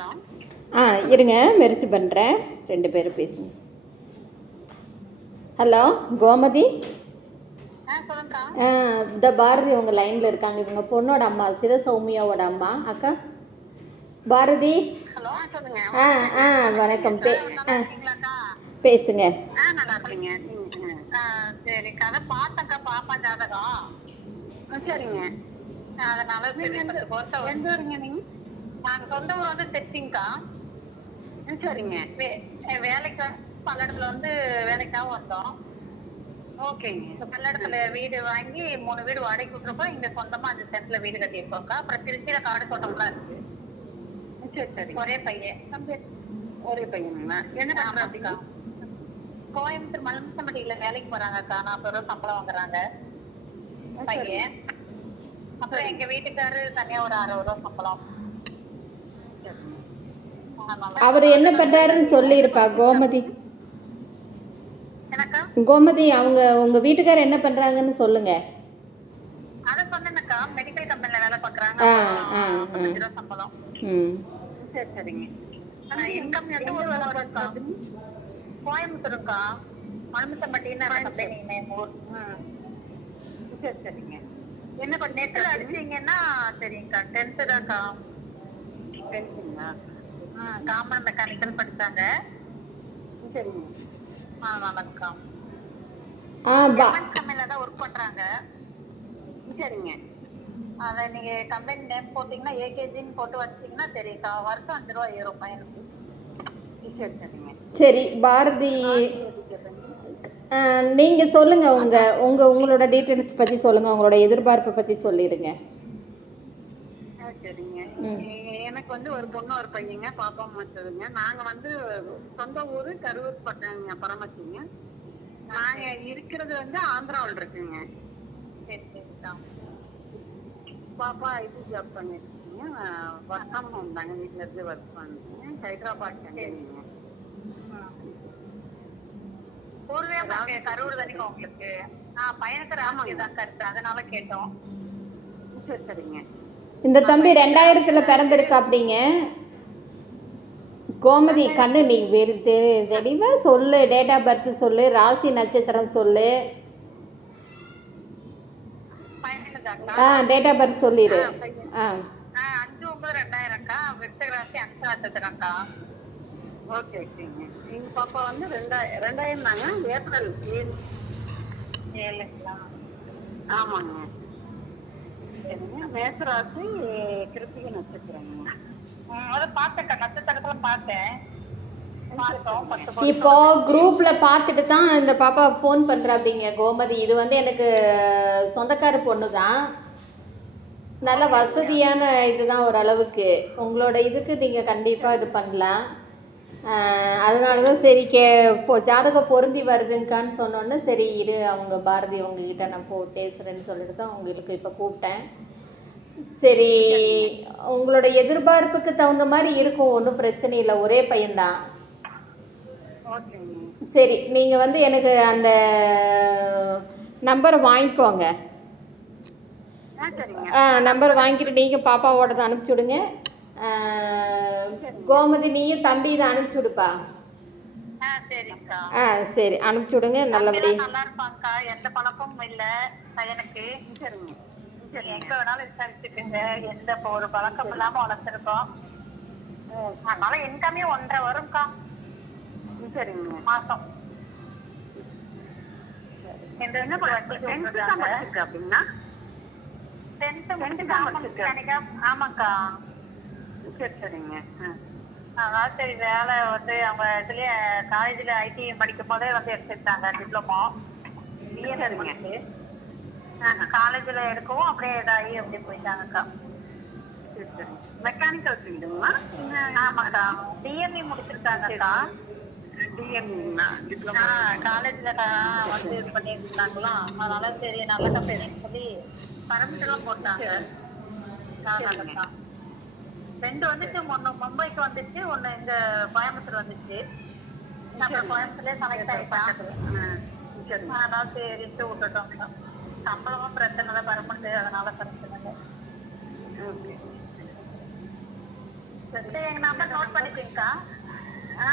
Hello ஆ இருங்க மெரிசி பண்ணுறேன் ரெண்டு பேரும் பேசுங்க. ஹலோ கோமதி? இந்த பாரதி உங்கள் லைனில் இருக்காங்க. இவங்க பொண்ணோட அம்மா சிவசௌமியாவோட அம்மா. அக்கா? பாரதி? ஹலோ ஆ ஆ வணக்கம். பே ஆ பேசுங்க. ஆ நல்லா இருக்கீங்க. ம், ஆ சரிக்கா. அதை பார்த்தேன்க்கா பாப்பா ஜாதகம். சரிங்க. அதனால சரி எந்த ஊருங்க நாங்க சொந்த ஊர் வந்து ம், சரிங்க. வேலைக்கு பல்லடத்துல வந்து வேலைக்காக வந்தோம். ஓகேங்க. இப்ப பல்லடத்துல வீடு வாங்கி மூணு வீடு வாடகைக்கு விட்டுருக்கோம் இங்க சொந்தமா அஞ்சு சென்ட்ல வீடு கட்டியிருக்கோம்க்கா. அப்புறம் திருச்சியில காடு தோட்டம்லாம் இருக்கு. சரி சரி ஒரே பையன். ஒரே பையனுங்களா என்ன பண்றாங்க கோயம்புத்தூர் மலம்பட்டியில வேலைக்கு போறாங்கக்கா. நாற்பது ரூபா சம்பளம் வாங்குறாங்க. பையன். அப்புறம் எங்க வீட்டுக்காரு தனியா ஒரு அறுபது ரூபா சம்பளம். அவர் என்ன பண்ணுறாருன்னு சொல்லியிருப்பா கோமதி. எனக்கா? கோமதி அவங்க உங்கள் வீட்டுக்காரர் என்ன பண்ணுறாங்கன்னு சொல்லுங்கள் அதை சொன்னேனக்கா மெடிக்கல் கம்பெனில வேலை பாக்குறாங்க ஆ, ஆ, சம்பளம். ம். சரி சரிங்க. ஆனா இன்கம் எந்த ஒரு வேலை இருக்கா? கோயம்புத்தூருக்கா? மலமுத்தம்பட்டின்னு கம்பெனி நேம் ஊர். சரி சரிங்க. என்ன பண்ண நெட்ல அடிச்சீங்கன்னா சரிங்கக்கா டென்த்து தான்க்கா. டென்த்துங்களா காமன் மெக்கானிக்கல் படிச்சாங்க. சரிங்க. ஆ நல்லாக்கா ஆ பா கம்பெனில தான் ஒர்க் பண்றாங்க. சரிங்க. அத நீங்க கம்பெனி நேம் போட்டீங்கன்னா ஏகேஜின்னு போட்டு வச்சீங்கன்னா சரிக்கா வருஷம் அஞ்சு ரூபா ஏறும் பையனுக்கு சரி சரிங்க. சரி பாரதி. நீங்கள் சொல்லுங்கள் உங்கள் உங்கள் உங்களோட டீட்டெயில்ஸ் பற்றி சொல்லுங்கள் உங்களோட எதிர்பார்ப்பை பற்றி சொல்லிடுங்க. சரிங்க எனக்கு வந்து ஒரு பொண்ணு ஒரு பையங்க பாப்பா மாத்ததுங்க. நாங்க வந்து சொந்த ஊரு கரூர் பட்டங்க பரமத்திங்க நாங்க இருக்கிறது வந்து ஆந்திராவில் இருக்குங்க. சரி சரிக்கா பாப்பா இது ஜாப் பண்ணிருக்கீங்க. ஒர்க் ஃப்ரம் ஹோம் தாங்க. வீட்ல இருந்து ஒர்க் பண்ணுறேன் ஹைதராபாத் பூர்வீகம் அங்க கரூர் தானே உங்களுக்கு. ஆ பையனுக்கு ராமங்க தான் கருத்து அதனால கேட்டோம். சரி சரிங்க. இந்த தம்பி ரெண்டாயிரத்தில் பிறந்திருக்காப்பிடிங்க கோமதி கண்ணு நீ வெறு தெளிவா சொல்லு. டேட் ஆஃப் பர்த் சொல்லு. ராசி நட்சத்திரம் சொல்லு. ஆ டேட் ஆஃப் பர்த் சொல்லிடு ஆ அஞ்சு ஒன்பது ரெண்டாயிரம்க்கா? விருச்சக ராசி அஞ்சு நட்சத்திரம்க்கா? ஓகே ஓகேங்க. பாப்பா வந்து ரெண்டாயிரம் ரெண்டாயிரம் தாங்க ஏப்ரல் ஏழு ஏழுங்களா? ஆமாங்க. சரிங்க மேசராசி கிருத்திகை நட்சத்திரங்க அதை பார்த்தேன்க்கா நட்சத்திரத்துல பார்த்தேன். இப்போ குரூப்பில் பார்த்துட்டு தான் இந்த பாப்பா ஃபோன் பண்ணுறாப்பிடிங்க கோமதி. இது வந்து எனக்கு சொந்தக்கார பொண்ணு தான் நல்ல வசதியான இதுதான் ஓரளவுக்கு உங்களோட இதுக்கு நீங்கள் கண்டிப்பாக இது பண்ணலாம். அதனால தான் சரி கே இப்போ ஜாதகம் பொருந்தி வருதுங்கான்னு சொன்னோன்னே சரி இரு அவங்க பாரதி உங்ககிட்ட நான் போ பேசுகிறேன்னு சொல்லிட்டு தான் உங்களுக்கு இப்போ கூப்பிட்டேன். சரி உங்களோட எதிர்பார்ப்புக்கு தகுந்த மாதிரி இருக்கும் ஒன்றும் பிரச்சனை இல்லை ஒரே பையன்தான். சரி நீங்கள் வந்து எனக்கு அந்த நம்பரை வாங்கிக்கோங்க. ஆ நம்பர் வாங்கிட்டு நீங்கள் பாப்பாவோடத அனுப்பிச்சி விடுங்க. கோமதி நீயும் தம்பி இதை அனுப்பிச்சி விடுப்பா ஆ சரி அனுப்பிச்சி விடுங்க நல்லபடி. நல்லா இருப்பாங்கக்கா எந்த பழக்கமும் இல்ல சரி எங்க வேணாலும் விசாரிச்சுக்குங்க எந்த ஒரு பழக்கம் இல்லாம வளர்த்துருக்கோம். அதனால இன்கமே ஒன்றரை வரும்க்கா. சரிங்க. மாசம். ஆமாக்கா. சரி சரிங்க. அதான் சரி வேலை வந்து அவங்க இதுலயே காலேஜ்ல ஐடி படிக்கும் போதே வந்து எடுத்துட்டாங்க டிப்ளமோ முடிச்சு காலேஜ்ல எடுக்கவும் அப்படியே இதாகி அப்படியே போயிட்டாங்கக்கா. மெக்கானிக்கல் ஃபீல்டுங்களா ஆமாக்கா. டிஎம்இ முடிச்சிருக்காங்கக்கா. டிஎம்இங்களா டிப்ளமோ காலேஜ்ல வந்து இது பண்ணியிருந்தாங்களா? அதனால சரி நல்ல கம்பெனின்னு சொல்லி பரமிட்டெல்லாம் போட்டாங்க. ரெண்டு வந்துச்சு ஒண்ணு மும்பைக்கு வந்துச்சு ஒண்ணு இங்க கோயம்புத்தூர் வந்துச்சு. கோயம்புத்தூர்லயே செலக்ட் ஆயிட்டான். அதனால சரிட்டு விட்டுட்டோம். சம்பளமும் பிரச்சனை இல்லை பரமட்டு அதனால பிரச்சனை இல்லை. சரி எங்க நம்பர் நோட் பண்ணிக்கீங்கக்கா ஆ.